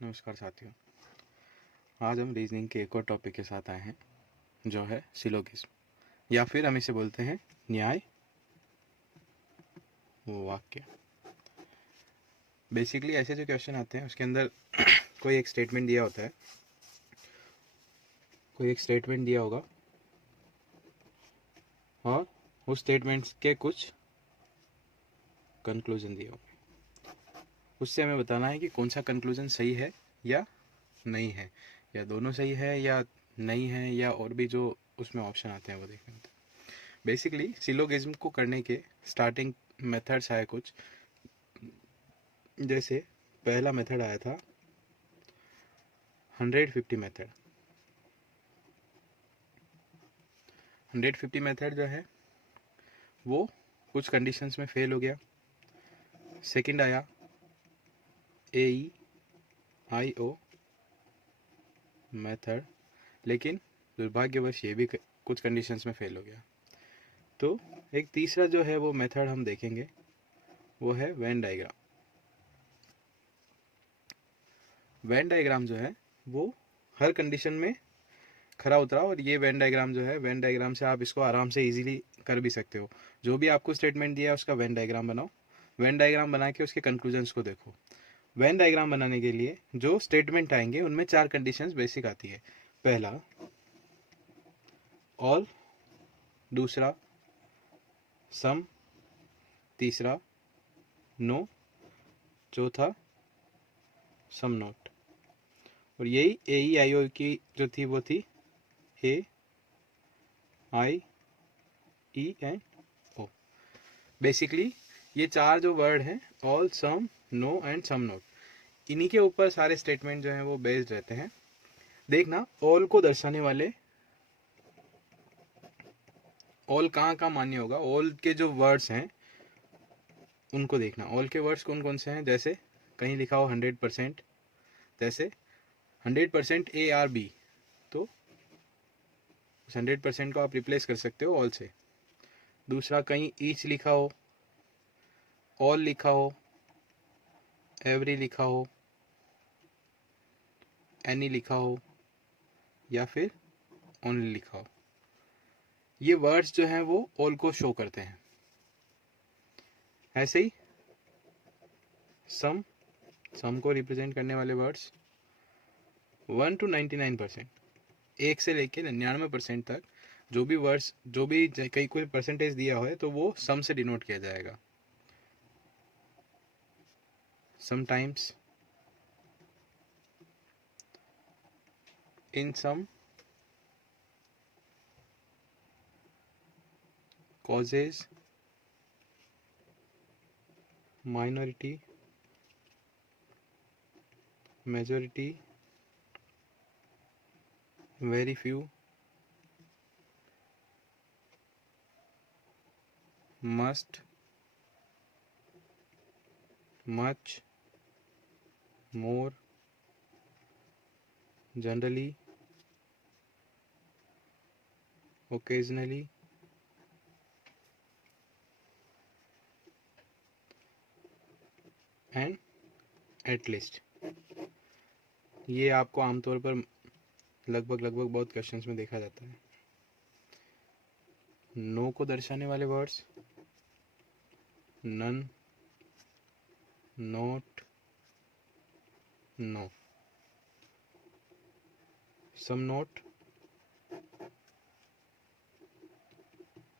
नमस्कार साथियों। आज हम रीजनिंग के एक और टॉपिक के साथ आए हैं जो है सिलोगिज्म या फिर हम इसे बोलते हैं न्याय वाक्य। बेसिकली ऐसे जो क्वेश्चन आते हैं उसके अंदर कोई एक स्टेटमेंट दिया होता है, कोई एक स्टेटमेंट दिया होगा और उस स्टेटमेंट के कुछ कंक्लूजन दिए होंगे। उससे हमें बताना है कि कौन सा कंक्लूजन सही है या नहीं है, या दोनों सही है या नहीं है, या और भी जो उसमें ऑप्शन आते हैं वो देखने होते हैं। बेसिकली सिलोगिज्म को करने के स्टार्टिंग मेथड्स आए कुछ, जैसे पहला मेथड आया था 150 मेथड। 150 मेथड जो है वो कुछ कंडीशंस में फेल हो गया। सेकंड आया AEIO मेथड, लेकिन दुर्भाग्यवश ये भी कुछ कंडीशंस में फेल हो गया। तो एक तीसरा जो है वो मेथड हम देखेंगे, वो है वेन डायग्राम। वेन डायग्राम जो है वो हर कंडीशन में खरा उतरा, और ये वेन डायग्राम जो है, वेन डायग्राम से आप इसको आराम से इजीली कर भी सकते हो। जो भी आपको स्टेटमेंट दिया है उसका वेन डायग्राम बनाओ, वेन डायग्राम बना के उसके कंक्लूजन्स को देखो। वेन डायग्राम बनाने के लिए जो स्टेटमेंट आएंगे उनमें 4 कंडीशंस बेसिक आती है। पहला ऑल, दूसरा सम, तीसरा नो, चौथा सम नोट। और यही AEIO की जो थी वो थी AIE एंड O। बेसिकली ये 4 जो वर्ड हैं, all, some, no and some not, इन्हीं के ऊपर सारे स्टेटमेंट जो हैं वो बेस्ड रहते हैं। देखना ऑल को दर्शाने वाले, ऑल कहाँ कहाँ मान्य होगा, ऑल के जो वर्ड्स हैं उनको देखना। ऑल के वर्ड्स कौन कौन से हैं, जैसे कहीं लिखा हो 100%, जैसे 100% ARB, तो उस 100% को आप रिप्लेस कर सकते हो ऑल से। दूसरा कहीं ईच लिखा हो, ऑल लिखा हो, एवरी लिखा हो, एनी लिखा हो, या फिर ओनली लिखा हो, ये वर्ड्स जो हैं वो ऑल को शो करते हैं। ऐसे ही सम, सम को रिप्रेजेंट करने वाले वर्ड्स 1 to 99%, 1 से लेके 99% तक जो भी वर्ड्स, जो भी कहीं कोई परसेंटेज दिया हो तो वो सम से डिनोट किया जाएगा। Sometimes, in some, causes, minority, majority, very few, must, much, more, generally, occasionally, and at least. ये आपको आमतौर पर लगभग बहुत क्वेश्चंस में देखा जाता है। नो को दर्शाने वाले words none, not, no. Some not,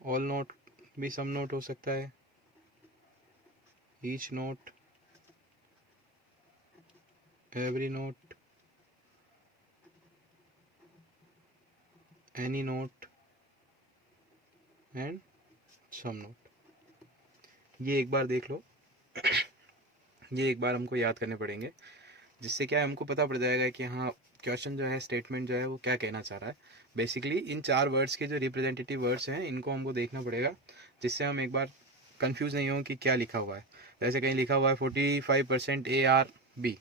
all not भी सम नोट हो सकता है, each not, every not, any not and some not. ये एक बार देख लो, ये एक बार हमको याद करने पड़ेंगे, जिससे क्या है हमको पता पड़ जाएगा कि हाँ क्वेश्चन जो है, स्टेटमेंट जो है वो क्या कहना चाह रहा है। बेसिकली इन 4 वर्ड्स के जो रिप्रेजेंटेटिव वर्ड्स हैं इनको हमको देखना पड़ेगा, जिससे हम एक बार कंफ्यूज नहीं हो कि क्या लिखा हुआ है। जैसे कहीं लिखा हुआ है 45% ARB,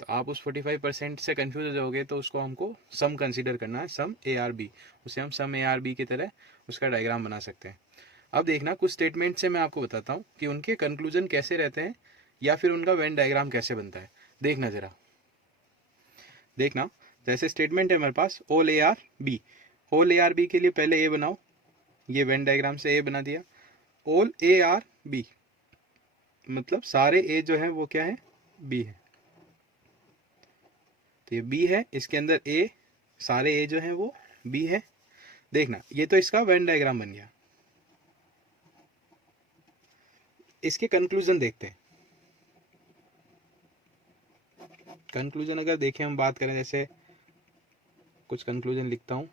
तो आप उस 45% से कंफ्यूज हो जाओगे, तो उसको हमको सम कंसीडर करना है, सम ARB, उसे हम सम ARB की तरह उसका डायग्राम बना सकते हैं। अब देखना कुछ स्टेटमेंट से मैं आपको बताता हूँ कि उनके कंक्लूजन कैसे रहते हैं या फिर उनका वेन डायग्राम कैसे बनता है। देखना जरा, देखना, जैसे स्टेटमेंट है हमारे पास all A are B, all A are B के लिए पहले ए बनाओ, ये वेन डायग्राम से ए बना दिया। ऑल ए आर बी मतलब सारे ए जो है वो क्या है, बी है। तो ये बी है, इसके अंदर ए, सारे ए जो है वो बी है। देखना, ये तो इसका वेन डायग्राम बन गया। इसके कंक्लूजन देखते हैं। कंक्लूजन अगर देखें, हम बात करें, जैसे कुछ कंक्लूजन लिखता हूं।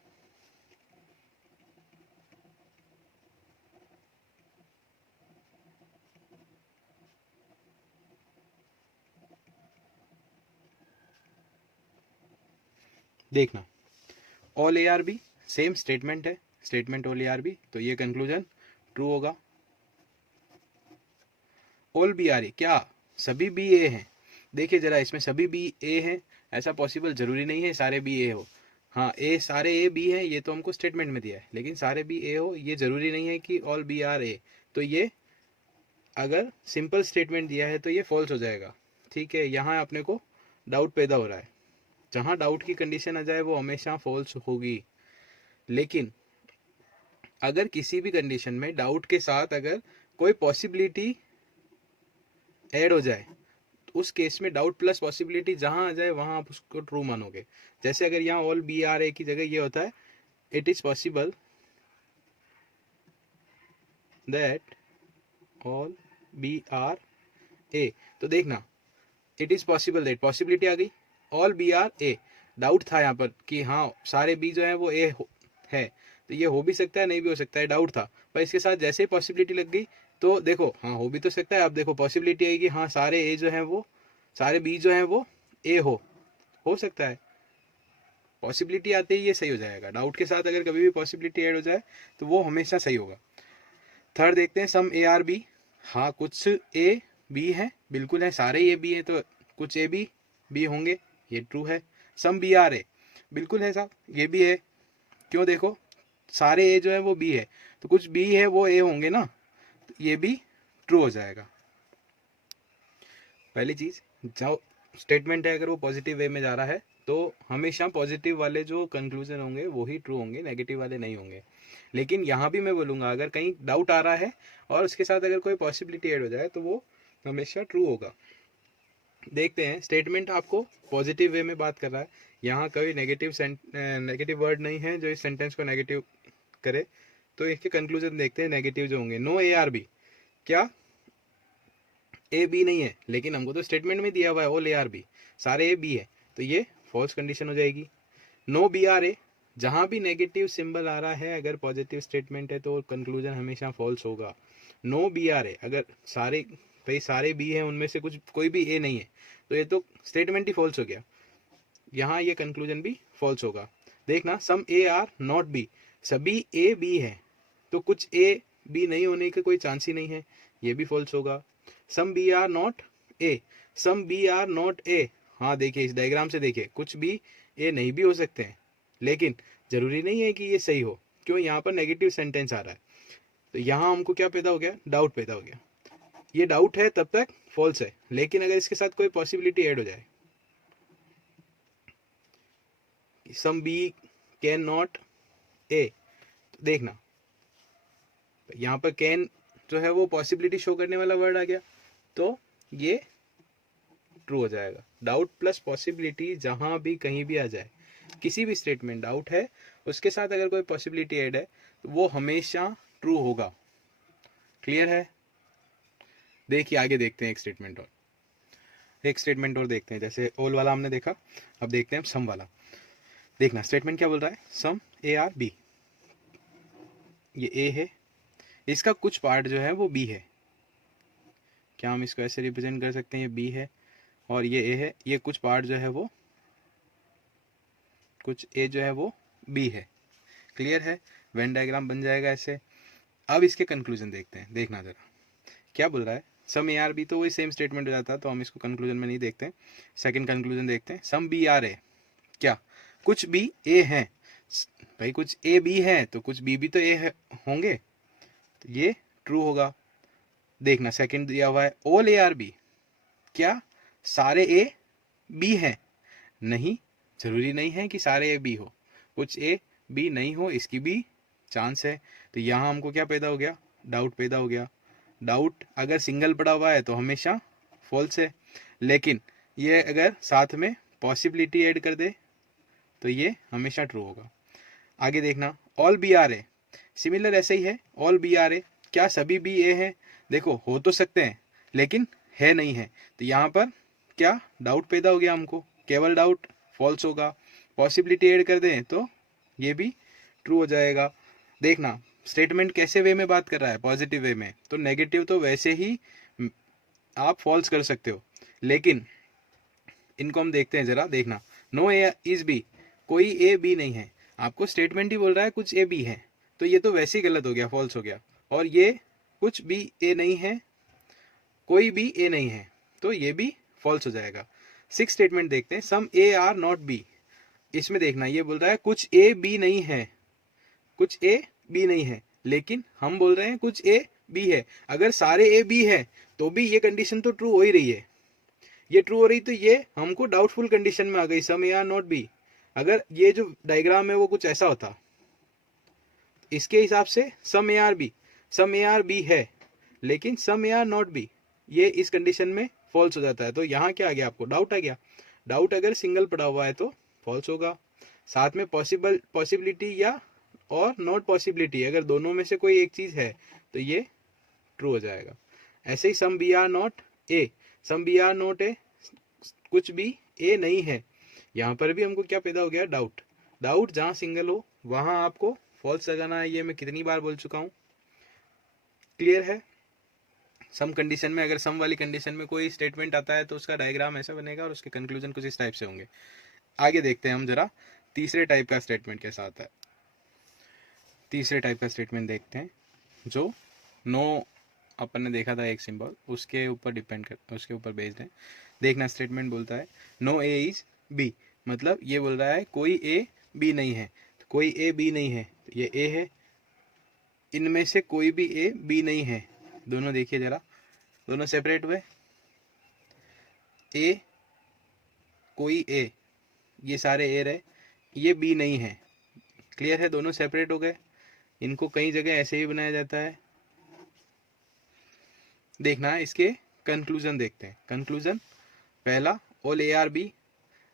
देखना, all A are B same statement है, statement all A are B, तो ये कंक्लूजन ट्रू होगा। ऑल बी आर ए, क्या सभी बी ए हैं? देखिए जरा, इसमें सभी बी ए हैं, ऐसा पॉसिबल जरूरी नहीं है सारे बी ए हो। हाँ, ए सारे ए बी है, ये तो हमको स्टेटमेंट में दिया है, लेकिन सारे बी ए हो ये जरूरी नहीं है कि ऑल बी आर ए। तो ये अगर सिंपल स्टेटमेंट दिया है तो ये फॉल्स हो जाएगा। ठीक है, यहाँ अपने को डाउट पैदा हो रहा है, जहाँ डाउट की कंडीशन आ जाए वो हमेशा फॉल्स होगी। लेकिन अगर किसी भी कंडीशन में डाउट के साथ अगर कोई पॉसिबिलिटी ऐड हो जाए, तो उस केस में डाउट प्लस पॉसिबिलिटी जहां आ जाए वहां आप उसको ट्रू मानोगे। जैसे अगर यहाँ ऑल बी आर ए की जगह ये होता है, it is possible that all B are A, तो देखना it is possible that, possibility आ गई, all B are A. Doubt था यहाँ पर कि हाँ सारे बी जो है वो ए है, तो ये हो भी सकता है नहीं भी हो सकता है, डाउट था। पर इसके साथ जैसे ही पॉसिबिलिटी लग गई तो देखो हाँ हो भी तो सकता है। अब देखो पॉसिबिलिटी आएगी हाँ सारे ए जो है वो, सारे बी जो है वो ए हो सकता है। पॉसिबिलिटी आते ही ये सही हो जाएगा। डाउट के साथ अगर कभी भी पॉसिबिलिटी ऐड हो जाए तो वो हमेशा सही होगा। थर्ड देखते हैं, सम ए आर बी, हाँ कुछ ए बी है, बिल्कुल है, सारे ए बी है तो कुछ ए बी होंगे, ये ट्रू है। सम बी आर ए, बिल्कुल है साहब, ये भी है, क्यों, देखो सारे ए जो है वो बी है तो कुछ बी है वो ए होंगे ना, तो ये भी ट्रू हो जाएगा। पहली चीज, जो स्टेटमेंट है अगर वो पॉजिटिव वे में जा रहा है तो हमेशा पॉजिटिव वाले जो कंक्लूजन होंगे वो ही ट्रू होंगे, नेगेटिव वाले नहीं होंगे। लेकिन यहाँ भी मैं बोलूँगा अगर कहीं डाउट आ रहा है और उसके साथ अगर कोई पॉसिबिलिटी ऐड हो जाए तो वो हमेशा ट्रू होगा। देखते हैं, स्टेटमेंट आपको पॉजिटिव वे में बात कर रहा है, यहाँ कोई नेगेटिव वर्ड नहीं है जो इस सेंटेंस को नेगेटिव करे। तो इसके कंक्लूजन देखते हैं नेगेटिव जो होंगे। नो ए आर बी, क्या ए बी नहीं है, लेकिन हमको तो स्टेटमेंट में दिया हुआ है ऑल ए आर बी, सारे ए बी है, तो ये फॉल्स कंडीशन हो जाएगी। नो बी आर ए, जहां भी नेगेटिव सिंबल आ रहा है अगर पॉजिटिव स्टेटमेंट है तो कंक्लूजन हमेशा फॉल्स होगा। नो बी आर ए, अगर सारे भाई सारे बी है उनमें से कुछ कोई भी ए नहीं है तो ये तो स्टेटमेंट ही फॉल्स हो गया, यहाँ ये कंक्लूजन भी फॉल्स होगा। देखना, some A are not B, सभी ए बी है तो कुछ ए बी नहीं होने का कोई चांस ही नहीं है, ये भी फॉल्स होगा। Some B are not A, some B are not A, हाँ देखिए इस डायग्राम से देखिए कुछ भी ए नहीं भी हो सकते हैं, लेकिन जरूरी नहीं है कि ये सही हो, क्यों, यहाँ पर नेगेटिव सेंटेंस आ रहा है तो यहाँ हमको क्या पैदा हो गया, डाउट पैदा हो गया। ये डाउट है तब तक फॉल्स है, लेकिन अगर इसके साथ कोई पॉसिबिलिटी ऐड हो जाए, some B can not A, तो देखना यहाँ पर कैन जो है वो पॉसिबिलिटी शो करने वाला वर्ड आ गया तो ये ट्रू हो जाएगा। डाउट प्लस पॉसिबिलिटी जहां भी कहीं भी आ जाए, किसी भी स्टेटमेंट डाउट है उसके साथ अगर कोई पॉसिबिलिटी ऐड है तो वो हमेशा ट्रू होगा। क्लियर है? देखिए आगे देखते हैं एक स्टेटमेंट और देखते हैं। जैसे ऑल वाला हमने देखा, अब देखते हैं सम वाला। देखना स्टेटमेंट क्या बोल रहा है, सम ए आर बी, ये ए है, इसका कुछ पार्ट जो है वो बी है, क्या हम इसको ऐसे रिप्रेजेंट कर सकते हैं, ये बी है और ये ए है, ये कुछ पार्ट जो है वो, कुछ ए जो है वो बी है। क्लियर है? वेन डायग्राम बन जाएगा ऐसे। अब इसके कंक्लूजन देखते हैं, देखना जरा क्या बोल रहा है। सम ए आर बी, तो वही सेम स्टेटमेंट हो जाता है तो हम इसको कंक्लूजन में नहीं देखते। सेकंड कंक्लूजन देखते हैं, सम बी आर ए, क्या कुछ बी ए है, भाई कुछ ए बी है तो कुछ बी भी तो ए है होंगे, तो ये ट्रू होगा। देखना सेकंड दिया हुआ है ऑल ए आर बी, क्या सारे ए बी हैं, नहीं, जरूरी नहीं है कि सारे ए बी हो, कुछ ए बी नहीं हो, इसकी भी चांस है। तो यहाँ हमको क्या पैदा हो गया, डाउट पैदा हो गया। डाउट अगर सिंगल पड़ा हुआ है तो हमेशा फॉल्स है, लेकिन ये अगर साथ में पॉसिबिलिटी ऐड कर दे तो ये हमेशा ट्रू होगा। आगे देखना, all B are A, similar ऐसे ही है, ऑल बी आर ए, क्या सभी बी ए हैं? देखो हो तो सकते हैं लेकिन है नहीं है, तो यहाँ पर क्या डाउट पैदा हो गया हमको, केवल डाउट, फॉल्स होगा। पॉसिबिलिटी ऐड कर दें तो ये भी ट्रू हो जाएगा। देखना स्टेटमेंट कैसे वे में बात कर रहा है, पॉजिटिव वे में, तो नेगेटिव तो वैसे ही आप फॉल्स कर सकते हो, लेकिन इनको हम देखते हैं जरा। देखना, नो ए इज बी, कोई ए बी नहीं है, आपको स्टेटमेंट ही बोल रहा है कुछ ए बी है, तो ये तो वैसे ही गलत हो गया, फॉल्स हो गया। और ये कुछ भी ए नहीं है, कोई भी ए नहीं है, तो ये भी फॉल्स हो जाएगा। 6 स्टेटमेंट देखते हैं, some A are not B, इसमें देखना ये बोल रहा है कुछ ए बी नहीं है, कुछ ए बी नहीं है, लेकिन हम बोल रहे हैं कुछ ए बी है। अगर सारे ए बी है तो भी ये कंडीशन तो ट्रू हो ही रही है, ये ट्रू हो रही, तो ये हमको डाउटफुल कंडीशन में आ गई, सम ए आर नॉट बी। अगर ये जो डायग्राम है वो कुछ ऐसा होता, इसके हिसाब से some A are B, some A are B है लेकिन some A are not B, ये इस कंडीशन में फॉल्स हो जाता है। तो यहाँ क्या आ गया, आपको डाउट आ गया। डाउट अगर सिंगल पड़ा हुआ है तो फॉल्स होगा, साथ में पॉसिबिलिटी या और नॉट पॉसिबिलिटी, अगर दोनों में से कोई एक चीज है तो ये ट्रू हो जाएगा। ऐसे ही some B are not A, some B are not A, कुछ भी ए नहीं है, यहाँ पर भी हमको क्या पैदा हो गया, डाउट। डाउट जहाँ सिंगल हो वहां आपको फॉल्स लगाना है, ये मैं कितनी बार बोल चुका हूँ, क्लियर है। सम कंडीशन में, अगर सम वाली कंडीशन में कोई स्टेटमेंट आता है तो उसका डायग्राम ऐसा बनेगा और उसके कंक्लूजन कुछ इस टाइप से होंगे। आगे देखते हैं हम जरा तीसरे टाइप का स्टेटमेंट कैसा आता है। तीसरे टाइप का स्टेटमेंट देखते हैं, जो नो अपन ने देखा था एक सिंबल, उसके ऊपर डिपेंड कर, उसके ऊपर बेस्ड है। देखना स्टेटमेंट बोलता है नो ए इज बी, मतलब ये बोल रहा है कोई ए बी नहीं है, तो कोई ए बी नहीं है, तो ये ए है, इनमें से कोई भी ए बी नहीं है। दोनों देखिए जरा, दोनों सेपरेट हुए, ए कोई ए, ये सारे ए रहे, ये बी नहीं है, क्लियर है, दोनों सेपरेट हो गए। इनको कई जगह ऐसे ही बनाया जाता है। देखना इसके कंक्लूजन देखते हैं। कंक्लूजन पहला, ऑल ए आर बी।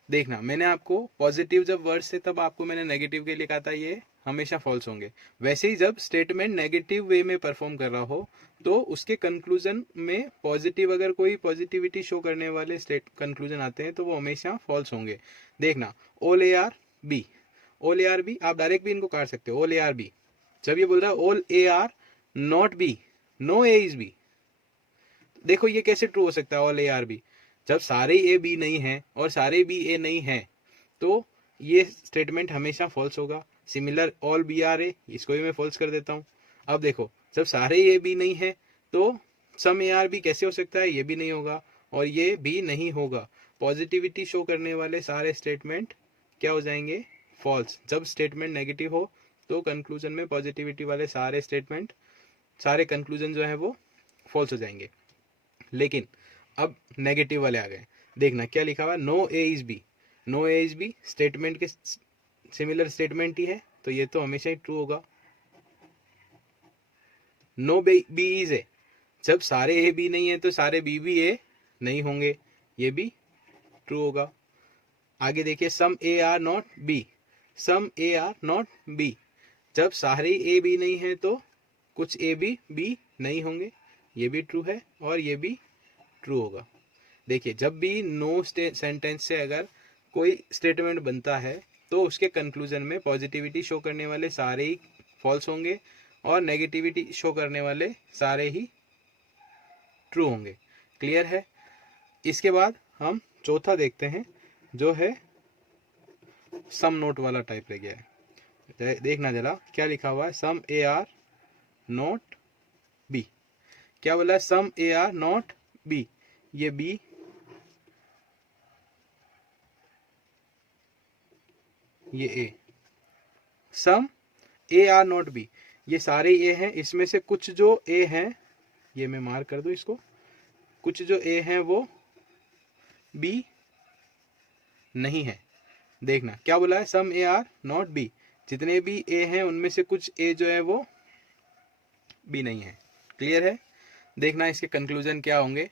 देखना मैंने आपको पॉजिटिव जब वर्ड से, तब आपको मैंने नेगेटिव के लिए कहा था ये हमेशा फॉल्स होंगे। वैसे ही जब स्टेटमेंट नेगेटिव वे में परफॉर्म कर रहा हो तो उसके कंक्लूजन में पॉजिटिव, अगर कोई पॉजिटिविटी शो करने वाले कंक्लूजन आते हैं तो वो हमेशा फॉल्स होंगे। देखना all A are B, all A are B, आप डायरेक्ट भी इनको काट सकते हो, ऑल ए आर बी। जब ये बोल रहा है all A are not B, no A is B, देखो ये कैसे ट्रू हो सकता है ऑल ए आर बी, जब सारे ए बी नहीं है और सारे बी ए नहीं है तो ये स्टेटमेंट हमेशा फॉल्स होगा। सिमिलर ऑल बी आर ए, इसको भी मैं फॉल्स कर देता हूँ। अब देखो जब सारे ए बी नहीं है तो सम ए आर बी कैसे हो सकता है, ये भी नहीं होगा और ये भी नहीं होगा। पॉजिटिविटी शो करने वाले सारे स्टेटमेंट क्या हो जाएंगे, फॉल्स। जब स्टेटमेंट नेगेटिव हो तो कंक्लूजन में पॉजिटिविटी वाले सारे स्टेटमेंट, सारे कंक्लूजन जो है वो फॉल्स हो जाएंगे। लेकिन अब नेगेटिव वाले आ गए, देखना क्या लिखा हुआ, no A is B, no A is B statement के सिमिलर स्टेटमेंट ही है तो ये तो हमेशा ही ट्रू होगा। नो बी इज ए, जब सारे ए बी नहीं है तो सारे बी भी ए नहीं होंगे, ये भी ट्रू होगा। आगे देखिए, some A are not B, some A are not B, जब सारे ए बी नहीं है तो कुछ ए बी नहीं होंगे, ये भी ट्रू है और ये भी ट्रू होगा। देखिए जब भी नो सेंटेंस से अगर कोई स्टेटमेंट बनता है तो उसके कंक्लूजन में पॉजिटिविटी शो करने वाले सारे ही फॉल्स होंगे और नेगेटिविटी शो करने वाले सारे ही ट्रू होंगे, क्लियर है। इसके बाद हम चौथा देखते हैं जो है सम नोट वाला टाइप रह गया है। देखना जरा क्या लिखा हुआ है, some A are not B, क्या बोला है, some A are not B, ये बी, ये ए, सम ए आर नॉट बी, ये सारे ए हैं, इसमें से कुछ जो ए हैं, ये मैं मार्क कर दूं इसको, कुछ जो ए हैं वो बी नहीं है, देखना क्या बोला है, some A are not B, जितने भी ए हैं उनमें से कुछ ए जो है वो बी नहीं है। क्लियर है? देखना इसके कंक्लूजन क्या होंगे।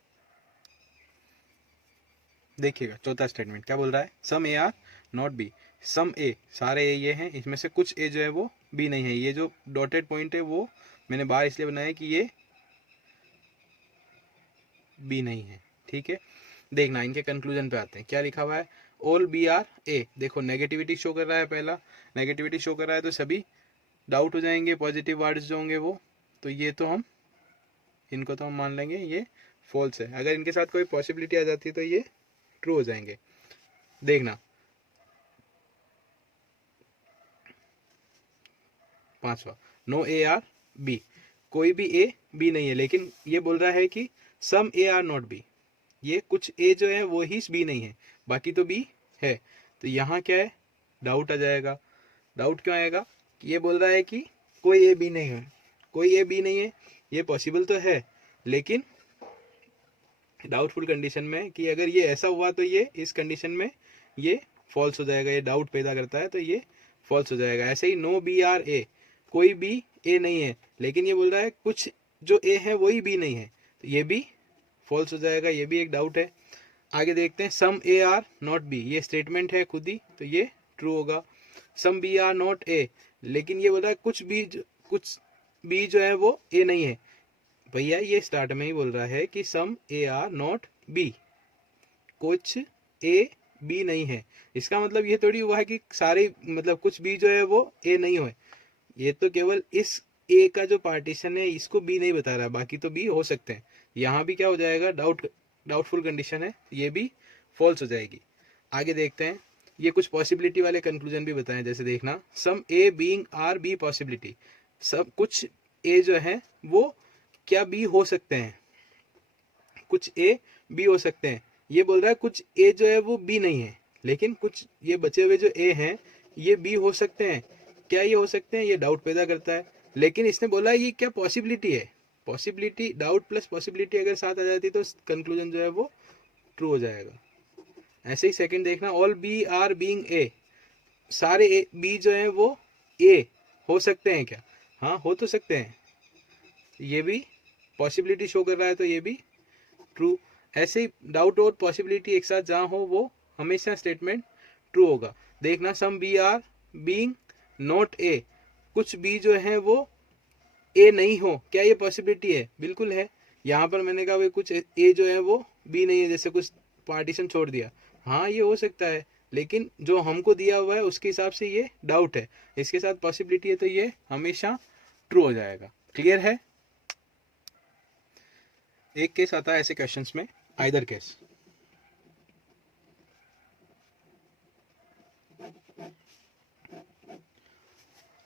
देखिएगा चौथा स्टेटमेंट क्या बोल रहा है, some A are not B, some ए सारे ए ये हैं, इसमें से कुछ ए जो है वो बी नहीं है। ये जो डॉटेड पॉइंट है वो मैंने बाहर इसलिए बनाया कि ये बी नहीं है। ठीक है, देखना इनके कंक्लूजन पे आते हैं। क्या लिखा हुआ है, ऑल बी आर ए। देखो नेगेटिविटी शो कर रहा है, पहला नेगेटिविटी शो कर रहा है तो सभी डाउट हो जाएंगे, पॉजिटिव वर्ड्स जो होंगे वो, तो ये तो हम इनको तो हम मान लेंगे ये फॉल्स है। अगर इनके साथ कोई पॉसिबिलिटी आ जाती है तो ये ट्रू हो जाएंगे। देखना पांचवा, नो ए आर बी, कोई भी ए बी नहीं है, लेकिन ये बोल रहा है कि सम ए आर नॉट बी, ये कुछ ए जो है वो ही बी नहीं है, बाकी तो बी है। तो यहाँ क्या है, डाउट आ जाएगा। डाउट क्यों आएगा, कि ये बोल रहा है कि कोई ए बी नहीं है, कोई ए बी नहीं है, ये पॉसिबल तो है लेकिन डाउटफुल कंडीशन में, कि अगर ये ऐसा हुआ तो ये इस कंडीशन में ये फॉल्स हो जाएगा, ये डाउट पैदा करता है तो ये फॉल्स हो जाएगा। ऐसे ही नो बी आर ए, कोई बी ए नहीं है, लेकिन ये बोल रहा है कुछ जो ए है वही बी नहीं है, तो ये भी फॉल्स हो जाएगा, ये भी एक डाउट है। आगे देखते हैं, some A are not B, ये स्टेटमेंट है खुद ही तो ये ट्रू होगा। Some B are not A, लेकिन ये बोल रहा है कुछ बी जो है वो ए नहीं है। भैया ये स्टार्ट में ही बोल रहा है कि सम ए आर नॉट बी, कुछ ए बी नहीं है, इसका मतलब ये थोड़ी हुआ है कि सारे मतलब कुछ बी जो है वो ए नहीं हो। ये तो केवल इस ए का जो पार्टीशन है इसको बी नहीं बता रहा, बाकी तो बी हो सकते हैं। यहाँ भी क्या हो जाएगा, डाउटफुल कंडीशन है, ये भी फॉल्स हो जाएगी। आगे देखते हैं, ये कुछ पॉसिबिलिटी वाले कंक्लूजन भी बताएं। जैसे देखना, some A being are B possibility, सब कुछ ए जो है वो क्या बी हो सकते हैं, कुछ ए बी हो सकते हैं। ये बोल रहा है कुछ ए जो है वो बी नहीं है, लेकिन कुछ ये बचे हुए जो ए हैं ये बी हो सकते हैं। क्या ये हो सकते हैं, ये डाउट पैदा करता है। लेकिन इसने बोला ये क्या पॉसिबिलिटी है, पॉसिबिलिटी, डाउट प्लस पॉसिबिलिटी अगर साथ आ जाती तो कंक्लूजन जो है वो ट्रू हो जाएगा। ऐसे ही सेकंड देखना, all B are being A, सारे ए बी जो है वो ए हो सकते हैं क्या, हाँ हो तो सकते हैं, ये भी पॉसिबिलिटी शो कर रहा है तो ये भी ट्रू। ऐसे ही डाउट और पॉसिबिलिटी एक साथ जहां हो वो हमेशा स्टेटमेंट ट्रू होगा। देखना, some B are being not A, कुछ बी जो है वो ए नहीं हो, क्या ये पॉसिबिलिटी है, बिल्कुल है। यहाँ पर मैंने कहा भाई कुछ ए जो है वो बी नहीं है, जैसे कुछ पार्टीशन छोड़ दिया, हाँ ये हो सकता है, लेकिन जो हमको दिया हुआ है उसके हिसाब से ये डाउट है, इसके साथ पॉसिबिलिटी है तो ये हमेशा ट्रू हो जाएगा। क्लियर है? एक केस आता है ऐसे क्वेश्चंस में, आइदर केस।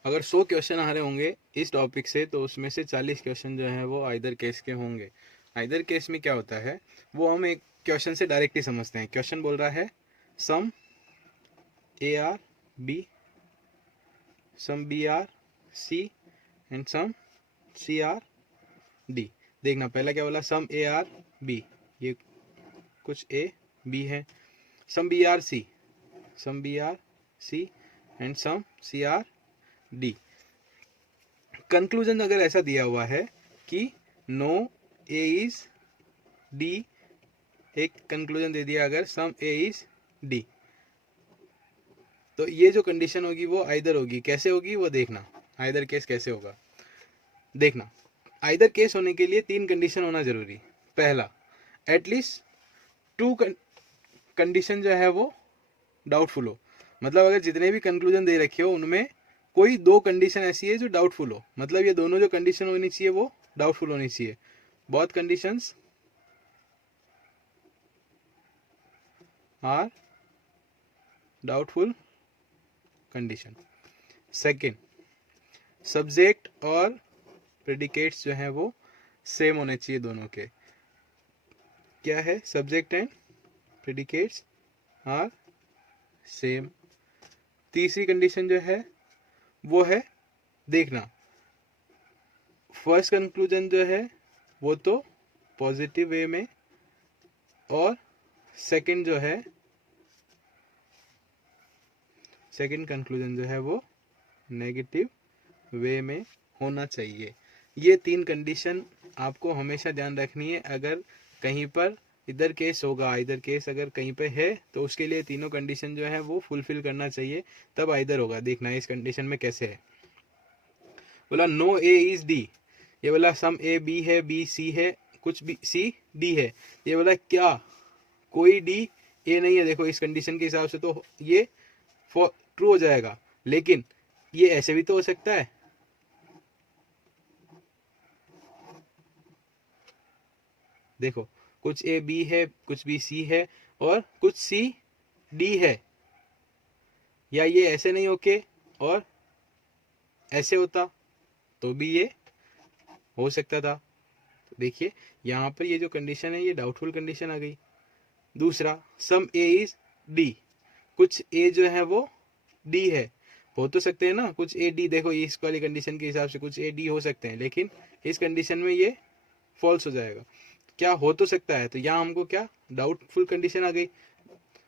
अगर 100 क्वेश्चन आ रहे होंगे इस टॉपिक से तो उसमें से 40 क्वेश्चन जो है वो आइदर केस के होंगे। आइदर केस में क्या होता है, वो हम एक क्वेश्चन से डायरेक्टली समझते हैं। क्वेश्चन बोल रहा है some A are B, some B are C and some C are D. देखना पहला क्या बोला, सम ए आर बी, ये कुछ ए बी है, some B are C, some B are C and some C are D. Conclusion अगर ऐसा दिया हुआ है कि नो ए इज डी, एक कंक्लूजन दे दिया अगर सम ए इज डी, तो ये जो कंडीशन होगी वो आइदर होगी। कैसे होगी वो देखना, आइदर केस कैसे होगा देखना। आइदर केस होने के लिए 3 कंडीशन होना जरूरी। पहला, एटलीस्ट 2 कंडीशन जो है वो डाउटफुल हो, मतलब अगर जितने भी कंक्लूजन दे रखे हो उनमें कोई 2 कंडीशन ऐसी है जो डाउटफुल हो, मतलब ये दोनों जो कंडीशन होनी चाहिए वो डाउटफुल होनी चाहिए। Both conditions are doubtful condition. Second, subject और प्रेडिकेट्स जो हैं वो सेम होने चाहिए दोनों के। क्या है, subject and predicates are same. तीसरी कंडीशन जो है वो है, देखना फर्स्ट कंक्लूजन जो है वो तो पॉजिटिव वे में, और सेकंड जो है सेकंड कंक्लूजन जो है वो नेगेटिव वे में होना चाहिए। ये 3 कंडीशन आपको हमेशा ध्यान रखनी है। अगर कहीं पर इधर केस होगा, इधर केस अगर कहीं पे है तो उसके लिए तीनों कंडीशन जो है वो फुलफिल करना चाहिए, तब इधर होगा। देखना है इस कंडीशन में कैसे है। बोला नो ए इज डी, ये बोला सम ए बी है, बी सी है, कुछ भी सी डी है। ये बोला क्या कोई डी ए नहीं है। देखो इस कंडीशन के हिसाब से तो ये ट्रू हो जाएगा, लेकिन ये ऐसे भी तो हो सकता है। देखो कुछ ए बी है, कुछ बी सी है और कुछ सी डी है। या ये ऐसे नहीं होके और ऐसे होता तो भी ये हो सकता था। तो देखिए यहाँ पर ये जो कंडीशन है ये डाउटफुल कंडीशन आ गई। दूसरा सम ए इज डी, कुछ ए जो है वो डी है। हो तो सकते हैं ना कुछ ए डी। देखो इस वाली कंडीशन के हिसाब से कुछ ए डी हो सकते हैं, लेकिन इस कंडीशन में ये फॉल्स हो जाएगा। क्या हो तो सकता है, तो यहाँ हमको क्या डाउटफुल कंडीशन आ गई।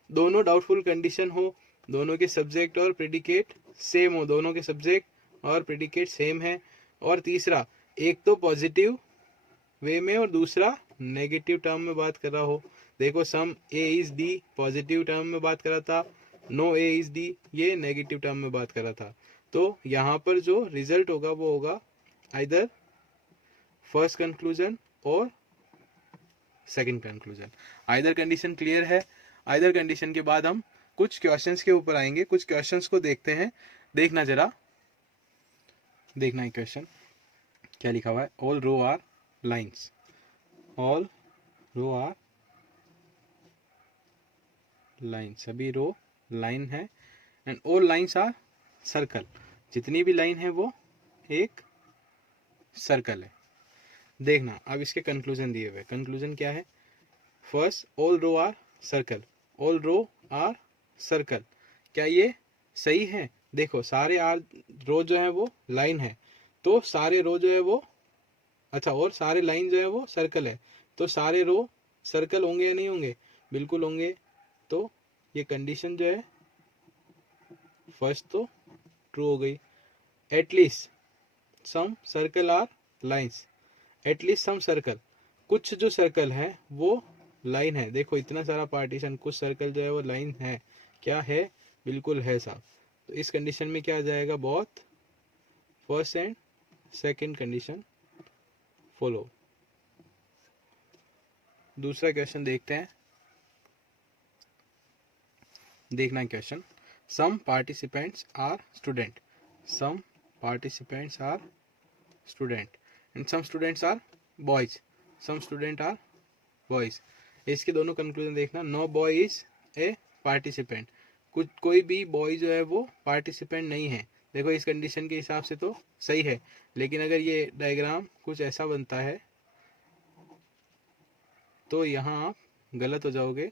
दोनों डाउटफुल कंडीशन हो, दोनों के सब्जेक्ट और प्रेडिकेट सेम हो, दोनों के सब्जेक्ट और प्रेडिकेट सेम है। और तीसरा एक तो पॉजिटिव वे में और दूसरा नेगेटिव टर्म में बात कर रहा हो। देखो सम ए इज डी पॉजिटिव टर्म में बात कर रहा था, नो ए इज डी ये नेगेटिव टर्म में बात कर रहा था। तो यहाँ पर जो रिजल्ट होगा वो होगा आइदर फर्स्ट कंक्लूजन और second conclusion. Either condition clear है। आइदर कंडीशन के बाद हम कुछ क्वेश्चंस के ऊपर आएंगे, कुछ क्वेश्चंस को देखते हैं। देखना जरा, देखना है क्वेश्चन क्या लिखा हुआ है। All row are lines, all row are line, सभी रो लाइन है। And all lines are circle, जितनी भी लाइन है वो एक सर्कल है। देखना अब इसके कंक्लूजन दिए हुए। कंक्लूजन क्या है? First all row are circle, all row are circle, क्या ये सही है? देखो सारे आर रो जो है वो लाइन है, तो सारे रो जो है वो अच्छा, और सारे लाइन जो है वो सर्कल है, तो सारे रो सर्कल होंगे या नहीं होंगे? बिल्कुल होंगे। तो ये कंडीशन जो है फर्स्ट तो ट्रू हो गई। At least some circle are lines, at least some circle, कुछ जो सर्कल है वो लाइन है। देखो इतना सारा पार्टीशन, कुछ सर्कल जो है वो लाइन है, क्या है? बिल्कुल है साहब। तो इस कंडीशन में क्या आ जाएगा? Both first and second condition follow. दूसरा क्वेश्चन देखते हैं। देखना question, some participants are student, some participants are student and some students are boys, some student are boys. इसके दोनों कंक्लूजन देखना। No boy is a participant, कुछ कोई भी बॉय जो है वो पार्टिसिपेंट नहीं है। देखो इस कंडीशन के हिसाब से तो सही है, लेकिन अगर ये डायग्राम कुछ ऐसा बनता है तो यहाँ आप गलत हो जाओगे।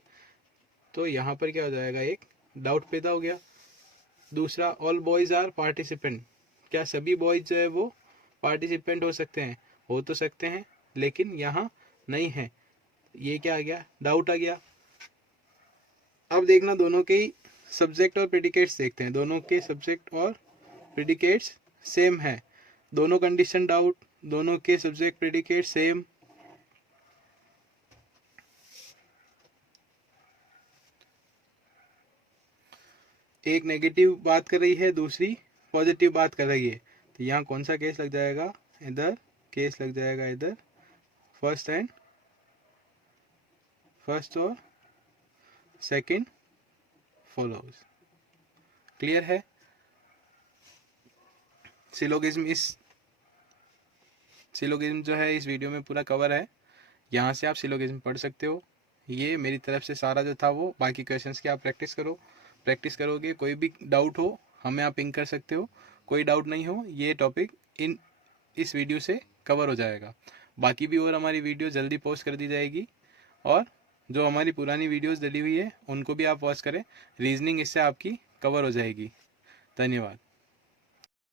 तो यहाँ पर क्या हो जाएगा? एक डाउट पैदा हो गया। दूसरा ऑल बॉयज आर पार्टिसिपेंट, क्या सभी बॉयज जो है वो पार्टिसिपेंट हो सकते हैं? हो तो सकते हैं, लेकिन यहाँ नहीं है। ये क्या आ गया? डाउट आ गया। अब देखना दोनों के ही सब्जेक्ट और प्रेडिकेट्स देखते हैं। दोनों के सब्जेक्ट और प्रेडिकेट्स सेम है, दोनों कंडीशन डाउट, दोनों के सब्जेक्ट प्रेडिकेट सेम। एक नेगेटिव बात कर रही है, दूसरी पॉजिटिव बात कर रही है, तो यहाँ कौन सा केस लग जाएगा? इधर केस लग जाएगा, इधर फर्स्ट और सेकंड फॉलोज। क्लियर है? सिलोगिज्म जो है इस वीडियो में पूरा कवर है। यहाँ से आप सिलोगिज्म पढ़ सकते हो। ये मेरी तरफ से सारा जो था वो, बाकी क्वेश्चंस की आप प्रैक्टिस करो। प्रैक्टिस करोगे, कोई भी डाउट हो हमें आप पिंग कर सकते हो। कोई डाउट नहीं हो, ये टॉपिक इस वीडियो से कवर हो जाएगा। बाकी भी और हमारी वीडियो जल्दी पोस्ट कर दी जाएगी, और जो हमारी पुरानी वीडियोस डली हुई है उनको भी आप वॉच करें। रीजनिंग इससे आपकी कवर हो जाएगी। धन्यवाद।